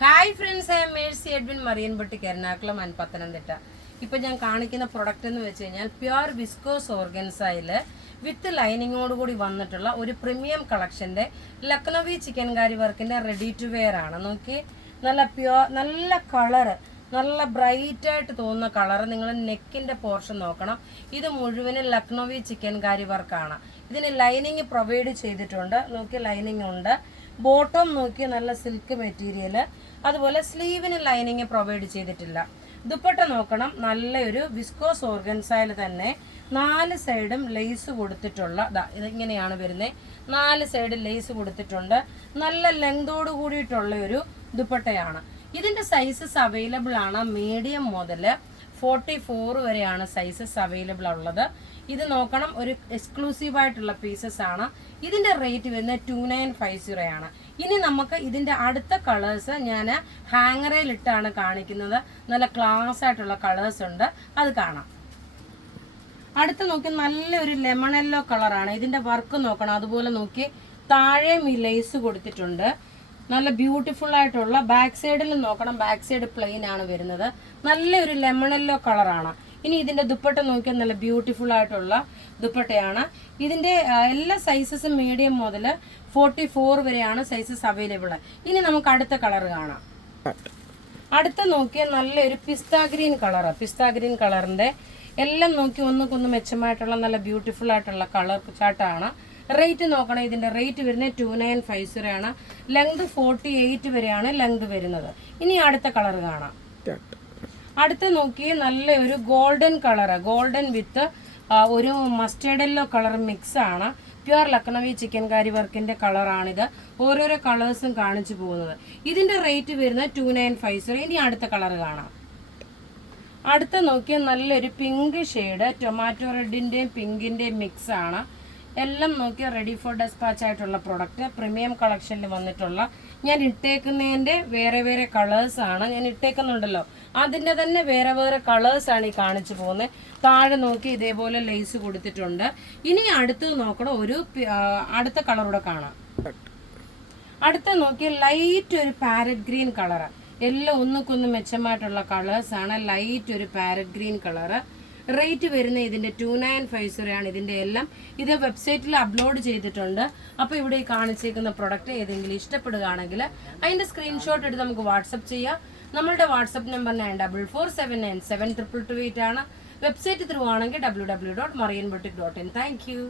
Hi friends, I M Mercy Edwin, marine boutique, Ernakulam and Pathanamthitta. ഇപ്പം ഞാൻ കാണിക്കുന്ന പ്രൊഡക്റ്റ് എന്ന് വെച്ച് കഴിഞ്ഞാൽ പ്യുവർ വിസ്കോസ് ഓർഗൻസയിൽ വിത്ത് ലൈനിങ്ങോടുകൂടി വന്നിട്ടുള്ള ഒരു പ്രീമിയം കളക്ഷൻ്റെ ലക്നവി ചിക്കൻകാരി വർക്കിൻ്റെ റെഡി ടു വെയർ ആണ്. നോക്കി, നല്ല നല്ല കളറ്, നല്ല ബ്രൈറ്റായിട്ട് തോന്നുന്ന കളർ. നിങ്ങൾ നെക്കിൻ്റെ പോർഷൻ നോക്കണം. ഇത് മുഴുവനും ലക്നവി ചിക്കൻകാരി വർക്കാണ്. ഇതിന് ലൈനിങ് പ്രൊവൈഡ് ചെയ്തിട്ടുണ്ട്. നോക്കി, ലൈനിങ് ഉണ്ട്. ബോട്ടം നോക്കി, നല്ല സിൽക്ക് മെറ്റീരിയൽ. അതുപോലെ സ്ലീവിന് ലൈനിങ് പ്രൊവൈഡ് ചെയ്തിട്ടില്ല. ദുപ്പട്ട നോക്കണം, നല്ലൊരു വിസ്കോസ് ഓർഗൻസയിൽ തന്നെ 4 സൈഡും ലേസ് കൊടുത്തിട്ടുള്ള ഇതിങ്ങനെയാണ് വരുന്നത്. 4 സൈഡ് ലേസ് കൊടുത്തിട്ടുണ്ട്. നല്ല ലെങ്തോട് കൂടിയിട്ടുള്ള ഒരു ദുപ്പട്ടയാണ്. ഇതിൻ്റെ സൈസസ് അവൈലബിൾ ആണ്. മീഡിയം മുതൽ 44 വരെയാണ് സൈസസ് അവൈലബിൾ ഉള്ളത്. ഇത് നോക്കണം, ഒരു എക്സ്ക്ലൂസീവ് ആയിട്ടുള്ള പീസസ് ആണ്. ഇതിൻ്റെ റേറ്റ് വരുന്നത് 2950 ആണ്. ഇനി നമുക്ക് ഇതിൻ്റെ അടുത്ത കളേഴ്സ് ഞാൻ ഹാങ്ങറിലിട്ടാണ് കാണിക്കുന്നത്. നല്ല ക്ലാസ് ആയിട്ടുള്ള കളേഴ്സ് ഉണ്ട്, അത് കാണാം. അടുത്ത നോക്കി, നല്ലൊരു ലെമൺ യെല്ലോ കളറാണ്. ഇതിൻ്റെ വർക്ക് നോക്കണം. അതുപോലെ നോക്കി, താഴെയും ഈ ലേസ് കൊടുത്തിട്ടുണ്ട്. നല്ല ബ്യൂട്ടിഫുൾ ആയിട്ടുള്ള ബാക്ക് സൈഡിൽ നോക്കണം. ബാക്ക് സൈഡ് പ്ലെയിൻ ആണ് വരുന്നത്. നല്ലൊരു ലെമൺ യെല്ലോ കളറാണ്. ഇനി ഇതിൻ്റെ ദുപ്പട്ട നോക്കിയാൽ നല്ല ബ്യൂട്ടിഫുൾ ആയിട്ടുള്ള ദുപ്പട്ടയാണ്. ഇതിൻ്റെ എല്ലാ സൈസസും മീഡിയം മുതൽ 44 വരെയാണ് സൈസസ് അവൈലബിൾ. ഇനി നമുക്ക് അടുത്ത കളർ കാണാം. അടുത്ത നോക്കിയാൽ നല്ലൊരു പിസ്ത ഗ്രീൻ കളറ്. പിസ്ത ഗ്രീൻ കളറിൻ്റെ എല്ലാം നോക്കി ഒന്നുകൊന്ന് മെച്ചമായിട്ടുള്ള നല്ല ബ്യൂട്ടിഫുൾ ആയിട്ടുള്ള കളർ ചാർട്ടാണ്. റേറ്റ് നോക്കണം. ഇതിൻ്റെ റേറ്റ് വരുന്നത് 2950 ആണ്. ലെങ്ത് 48 വരെയാണ് ലെങ്ത് വരുന്നത്. ഇനി അടുത്ത കളർ കാണാം. അടുത്ത നോക്കി, നല്ലൊരു ഗോൾഡൻ കളറ്. ഗോൾഡൻ വിത്ത് ഒരു മസ്റ്റേർഡ് യെല്ലോ കളർ മിക്സ് ആണ്. പ്യുവർ ലക്നവി ചിക്കൻകാരി വർക്കിൻ്റെ കളറാണിത്. ഓരോരോ കളേഴ്സും കാണിച്ചു പോകുന്നത്. ഇതിൻ്റെ റേറ്റ് വരുന്നത് 2950. ഇനി അടുത്ത കളർ കാണാം. അടുത്ത നോക്കിയാൽ നല്ലൊരു പിങ്ക് ഷെയ്ഡ്, ടൊമാറ്റോ റെഡിൻ്റെയും പിങ്കിൻ്റെയും മിക്സ് ആണ്. എല്ലാം നോക്കിയാൽ റെഡി ഫോർ ഡെസ്പാച്ച് ആയിട്ടുള്ള പ്രൊഡക്റ്റ്. പ്രീമിയം കളക്ഷനിൽ വന്നിട്ടുള്ള, ഞാൻ ഇട്ടേക്കുന്നതിൻ്റെ വേറെ വേറെ കളേഴ്സാണ്. ഞാൻ ഇട്ടേക്കുന്നുണ്ടല്ലോ, അതിൻ്റെ തന്നെ വേറെ വേറെ കളേഴ്സാണ് ഈ കാണിച്ചു പോകുന്നത്. താഴെ നോക്കി ഇതേപോലെ ലേസ് കൊടുത്തിട്ടുണ്ട്. ഇനി അടുത്ത് നോക്കണം, ഒരു അടുത്ത കളറൂടെ കാണാം. അടുത്ത നോക്കി, ലൈറ്റ് ഒരു പാരറ്റ് ഗ്രീൻ കളറ്. എല്ലാം ഒന്നുക്കൊന്ന് മെച്ചമായിട്ടുള്ള കളേഴ്സാണ്. ലൈറ്റ് ഒരു പാരറ്റ് ഗ്രീൻ കളറ്. റേറ്റ് വരുന്നത് ഇതിൻ്റെ 2950 ആണ്. ഇതിൻ്റെ എല്ലാം ഇത് വെബ്സൈറ്റിൽ അപ്ലോഡ് ചെയ്തിട്ടുണ്ട്. അപ്പോൾ ഇവിടെ ഈ കാണിച്ചേക്കുന്ന പ്രൊഡക്റ്റ് ഏതെങ്കിലും ഇഷ്ടപ്പെടുകയാണെങ്കിൽ അതിൻ്റെ സ്ക്രീൻഷോട്ട് എടുത്ത് നമുക്ക് വാട്സപ്പ് ചെയ്യാം. നമ്മളുടെ വാട്സപ്പ് നമ്പർ 9447972228 ആണ്. വെബ്സൈറ്റ് ത്രൂ ആണെങ്കിൽ www.marianboutique.in. Thank you.